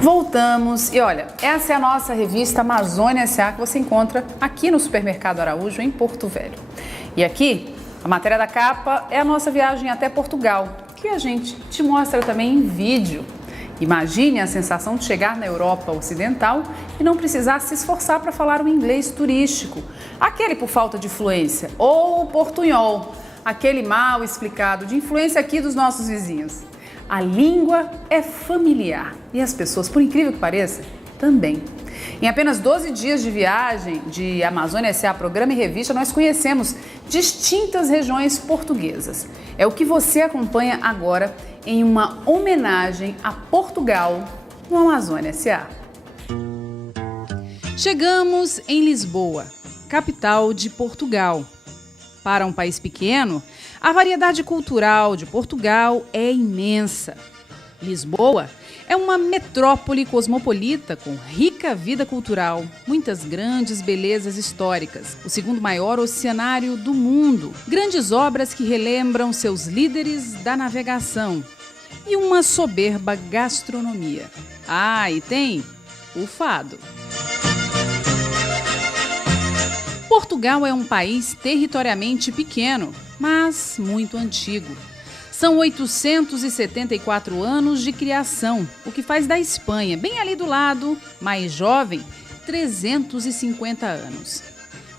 Voltamos e olha, essa é a nossa revista Amazônia S.A. que você encontra aqui no Supermercado Araújo, em Porto Velho. E aqui, a matéria da capa é a nossa viagem até Portugal, que a gente te mostra também em vídeo. Imagine a sensação de chegar na Europa Ocidental e não precisar se esforçar para falar o inglês turístico, aquele por falta de fluência, ou o portunhol, aquele mal explicado de influência aqui dos nossos vizinhos. A língua é familiar e as pessoas, por incrível que pareça, também. Em apenas 12 dias de viagem de Amazônia S.A. Programa e Revista, nós conhecemos distintas regiões portuguesas. É o que você acompanha agora em uma homenagem a Portugal no Amazônia S.A. Chegamos em Lisboa, capital de Portugal. Para um país pequeno, a variedade cultural de Portugal é imensa. Lisboa é uma metrópole cosmopolita com rica vida cultural, muitas grandes belezas históricas, o segundo maior oceanário do mundo, grandes obras que relembram seus líderes da navegação e uma soberba gastronomia. Ah, e tem o fado. Portugal é um país territorialmente pequeno, mas muito antigo. São 874 anos de criação, o que faz da Espanha, bem ali do lado, mais jovem, 350 anos.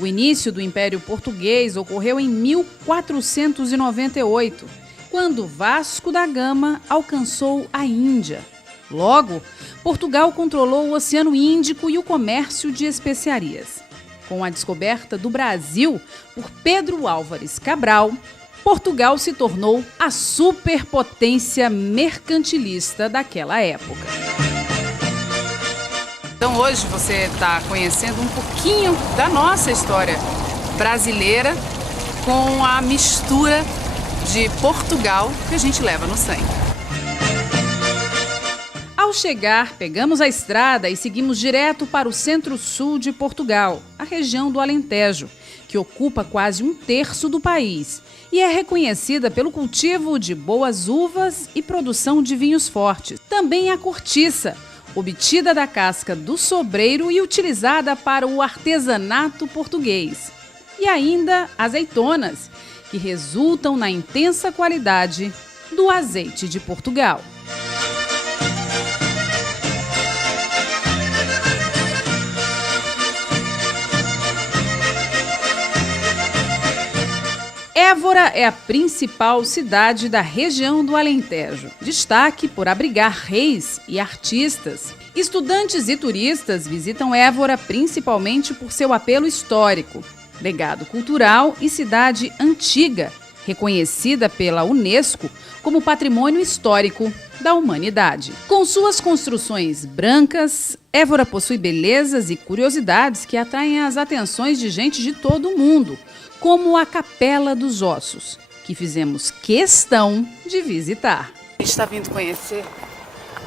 O início do Império Português ocorreu em 1498, quando Vasco da Gama alcançou a Índia. Logo, Portugal controlou o Oceano Índico e o comércio de especiarias. Com a descoberta do Brasil por Pedro Álvares Cabral, Portugal se tornou a superpotência mercantilista daquela época. Então hoje você está conhecendo um pouquinho da nossa história brasileira com a mistura de Portugal que a gente leva no sangue. Ao chegar, pegamos a estrada e seguimos direto para o centro-sul de Portugal, a região do Alentejo, que ocupa quase um terço do país e é reconhecida pelo cultivo de boas uvas e produção de vinhos fortes. Também a cortiça, obtida da casca do sobreiro e utilizada para o artesanato português. E ainda azeitonas, que resultam na intensa qualidade do azeite de Portugal. Évora é a principal cidade da região do Alentejo, destaque por abrigar reis e artistas. Estudantes e turistas visitam Évora principalmente por seu apelo histórico, legado cultural e cidade antiga, reconhecida pela Unesco como Patrimônio Histórico da Humanidade. Com suas construções brancas, Évora possui belezas e curiosidades que atraem as atenções de gente de todo o mundo, como a Capela dos Ossos, que fizemos questão de visitar. A gente está vindo conhecer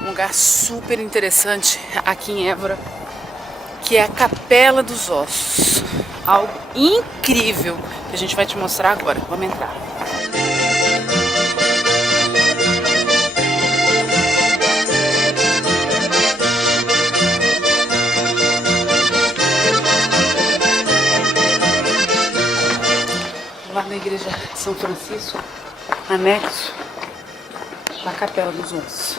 um lugar super interessante aqui em Évora, que é a Capela dos Ossos. Algo incrível que a gente vai te mostrar agora. Vamos entrar. Lá na igreja de São Francisco, anexo à Capela dos Ossos.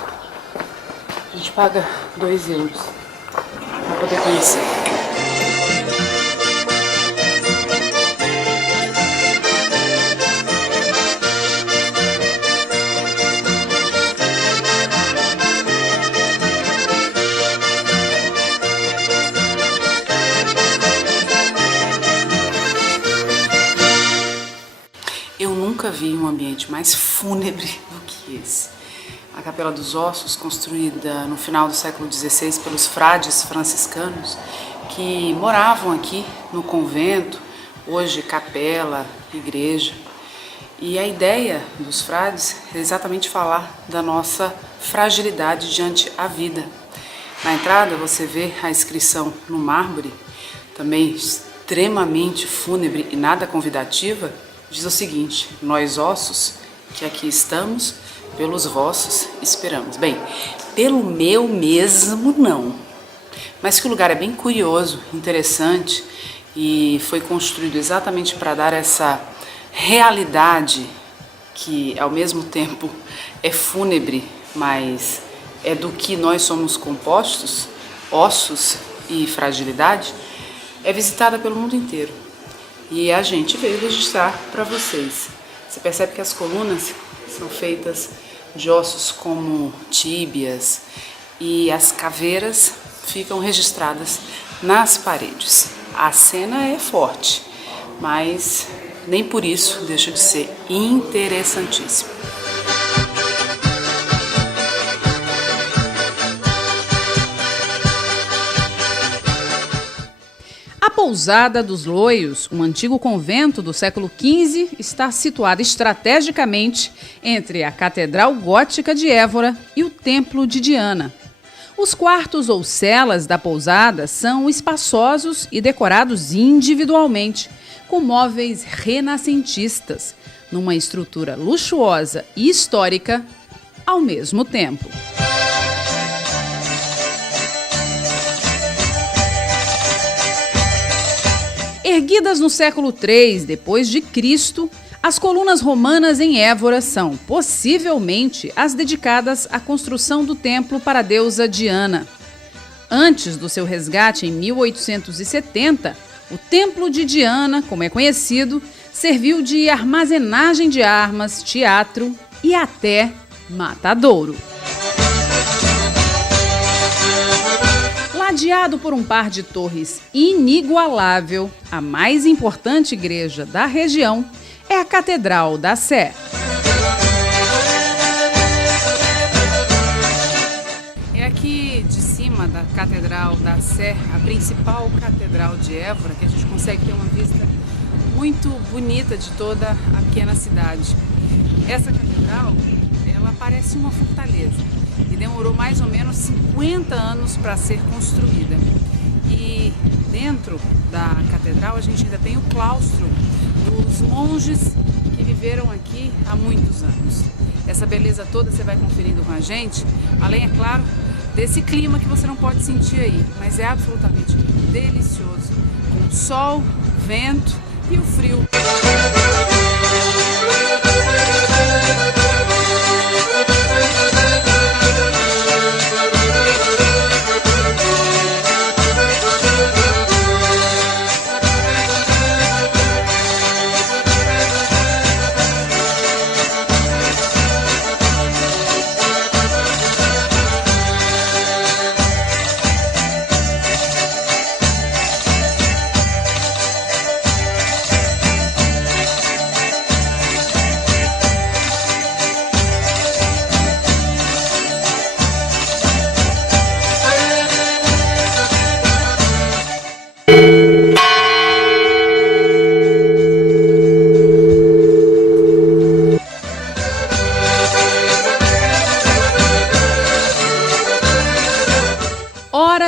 A gente paga 2 euros para poder conhecer. Eu nunca vi um ambiente mais fúnebre do que esse. A Capela dos Ossos, construída no final do século XVI pelos frades franciscanos que moravam aqui no convento, hoje capela, igreja. E a ideia dos frades é exatamente falar da nossa fragilidade diante a vida. Na entrada você vê a inscrição no mármore, também extremamente fúnebre e nada convidativa, diz o seguinte: nós ossos que aqui estamos, pelos vossos esperamos. Bem, pelo meu mesmo, não. Mas que o lugar é bem curioso, interessante e foi construído exatamente para dar essa realidade que ao mesmo tempo é fúnebre, mas é do que nós somos compostos, ossos e fragilidade, é visitada pelo mundo inteiro. E a gente veio registrar para vocês. Você percebe que as colunas são feitas de ossos como tíbias e as caveiras ficam registradas nas paredes. A cena é forte, mas nem por isso deixa de ser interessantíssimo. A Pousada dos Loios, um antigo convento do século XV, está situada estrategicamente entre a Catedral Gótica de Évora e o Templo de Diana. Os quartos ou celas da pousada são espaçosos e decorados individualmente, com móveis renascentistas, numa estrutura luxuosa e histórica ao mesmo tempo. Erguidas no século III d.C., as colunas romanas em Évora são, possivelmente, as dedicadas à construção do templo para a deusa Diana. Antes do seu resgate em 1870, o Templo de Diana, como é conhecido, serviu de armazenagem de armas, teatro e até matadouro. Ladeado por um par de torres inigualável, a mais importante igreja da região é a Catedral da Sé. É aqui de cima da Catedral da Sé, a principal catedral de Évora, que a gente consegue ter uma vista muito bonita de toda a pequena cidade. Essa catedral, ela parece uma fortaleza e demorou mais ou menos 50 anos para ser construída. E dentro da catedral a gente ainda tem o claustro dos monges que viveram aqui há muitos anos. Essa beleza toda você vai conferindo com a gente, além, é claro, desse clima que você não pode sentir aí, mas é absolutamente delicioso, com sol, vento e o frio.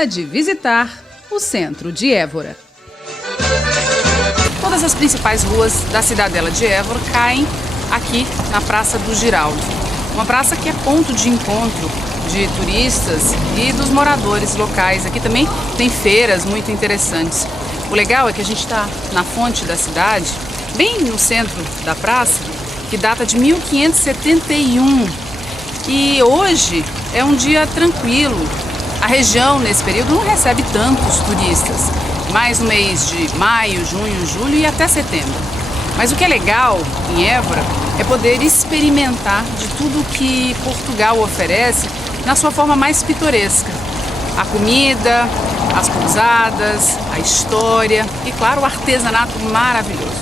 De visitar o centro de Évora. Todas as principais ruas da cidadela de Évora caem aqui na Praça do Giraldo, uma praça que é ponto de encontro de turistas e dos moradores locais. Aqui também tem feiras muito interessantes. O legal é que a gente está na fonte da cidade, bem no centro da praça, que data de 1571. E hoje é um dia tranquilo. A região, nesse período, não recebe tantos turistas, mais no mês de maio, junho, julho e até setembro. Mas o que é legal em Évora é poder experimentar de tudo que Portugal oferece na sua forma mais pitoresca. A comida, as pousadas, a história e, claro, o artesanato maravilhoso.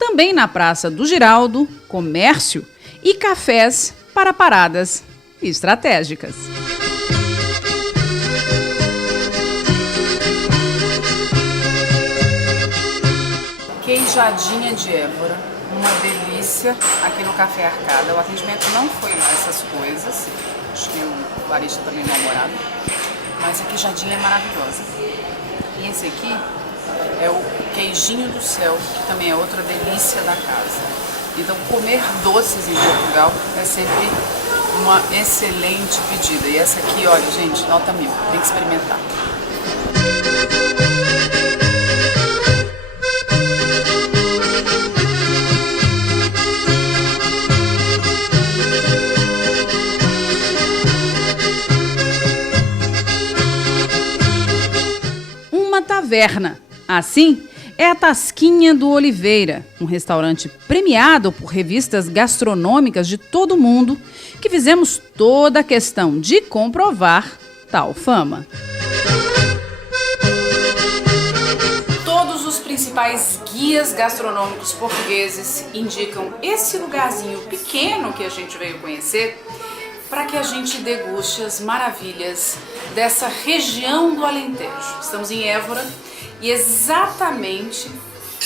Também na Praça do Giraldo, comércio e cafés para paradas estratégicas. Queijadinha de Évora, uma delícia aqui no Café Arcada. O atendimento não foi lá essas coisas, acho que o barista também mal-humorado, mas a queijadinha é maravilhosa. E esse aqui é o queijinho do céu, que também é outra delícia da casa. Então, comer doces em Portugal é sempre uma excelente pedida. E essa aqui, olha, gente, nota 1000, tem que experimentar. Uma taverna. Assim, é a Tasquinha do Oliveira, um restaurante premiado por revistas gastronômicas de todo o mundo, que fizemos toda a questão de comprovar tal fama. Todos os principais guias gastronômicos portugueses indicam esse lugarzinho pequeno que a gente veio conhecer para que a gente deguste as maravilhas dessa região do Alentejo. Estamos em Évora e exatamente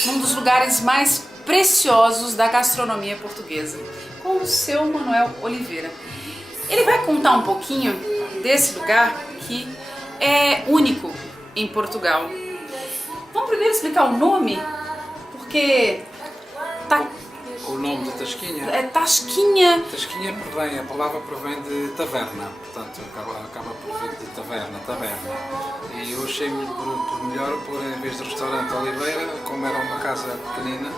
num dos lugares mais preciosos da gastronomia portuguesa, com o seu Manuel Oliveira. Ele vai contar um pouquinho desse lugar que é único em Portugal. Vamos primeiro explicar o nome, porque O nome de Tasquinha? é Tasquinha. Tasquinha a palavra provém de taverna, portanto acaba por vir de taverna. E eu achei por melhor, em vez de restaurante Oliveira, como era uma casa pequenina,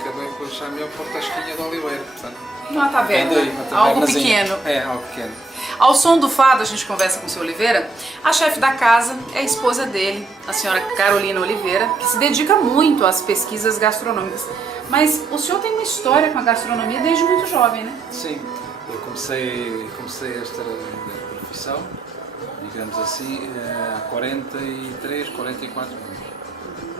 acabei por achar melhor por Tasquinha de Oliveira. Portanto, Uma taverna, uma algo tavernazinha. pequeno. É, algo pequeno. Ao som do fado, a gente conversa com o seu Oliveira. A chefe da casa é a esposa dele, a senhora Carolina Oliveira, que se dedica muito às pesquisas gastronômicas. Mas o senhor tem uma história com a gastronomia desde muito jovem, né? Sim, eu comecei esta profissão, digamos assim, há 43, 44 anos,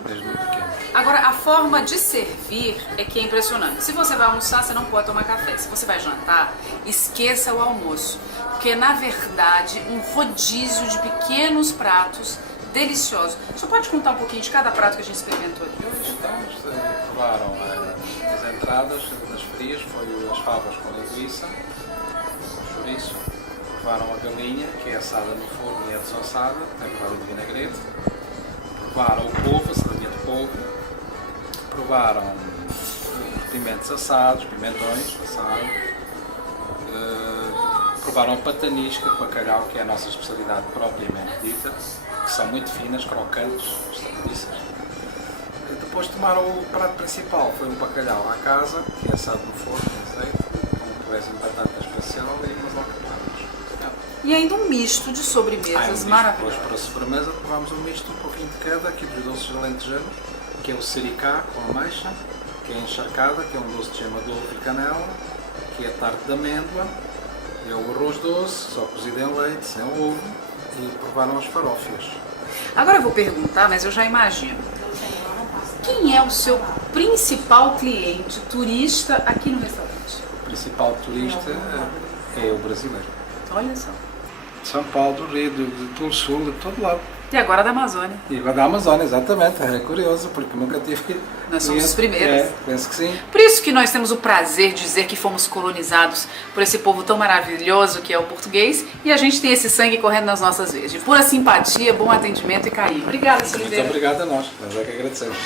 desde muito pequeno. Agora, a forma de servir é que é impressionante. Se você vai almoçar, você não pode tomar café. Se você vai jantar, esqueça o almoço. Porque, na verdade, um rodízio de pequenos pratos deliciosos. O senhor pode contar um pouquinho de cada prato que a gente experimentou aqui hoje? Então, provaram as entradas das frias, foi as favas com linguiça, com chouriço. Provaram a galinha, que é assada no forno e é desossada, tem provado de vinagrete. Provaram o polvo, a saladinha de polvo. Provaram pimentos assados, pimentões assados. Provaram a patanisca com bacalhau, que é a nossa especialidade propriamente dita, que são muito finas, crocantes, estabiliças. Depois tomaram o prato principal, foi um bacalhau à casa, que é assado no forno, em azeite, com um purézinho de batata especial e umas alcaparras. E ainda um misto de sobremesas maravilhoso. Depois, para a sobremesa, provámos um misto, um pouquinho de cada, aqui dos doces alentejanos, que é o sericá com ameixa, que é a encharcada, que é um doce de gema de ovo e canela, que é a tarte de amêndoa, é o arroz doce, só cozido em leite, sem ovo, e provaram as farófias. Agora eu vou perguntar, mas eu já imagino. Quem é o seu principal cliente, turista, aqui no restaurante? O principal turista é o brasileiro. Olha só. De São Paulo, do Rio, do Sul, de todo lado. E agora da Amazônia. E agora da Amazônia, exatamente. É curioso, porque nunca tive... Nós somos os primeiros. É, penso que sim. Por isso que nós temos o prazer de dizer que fomos colonizados por esse povo tão maravilhoso que é o português, e a gente tem esse sangue correndo nas nossas veias, de pura simpatia, bom atendimento e carinho. Obrigada, Sr. Muito obrigado a nós é que agradecemos.